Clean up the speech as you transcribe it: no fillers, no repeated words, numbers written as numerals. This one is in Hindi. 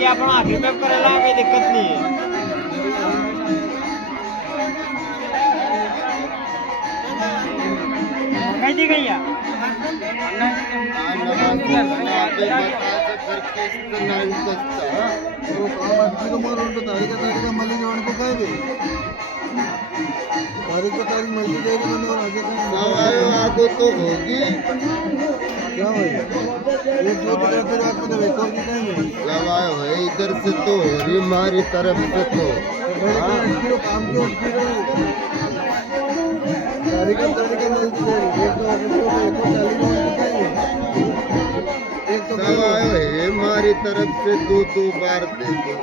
बाकी आप आखिरी में करेला कोई दिक्कत नहीं है। कहीं दी गई है तारीख को तारीख मिलती जाएगी मैंने और आगे आगे तो होगी। क्या भाई एक दो तो जाते जाते तो एक और की नहीं है जब आए हो इधर से तो हो रही हमारी तरफ से तो काम की अटकी रही तारीख मिलती जाएगी एक तो एक और चालीस नहीं है एक तो सब आए हो हमारी तरफ से दो बार दे दो।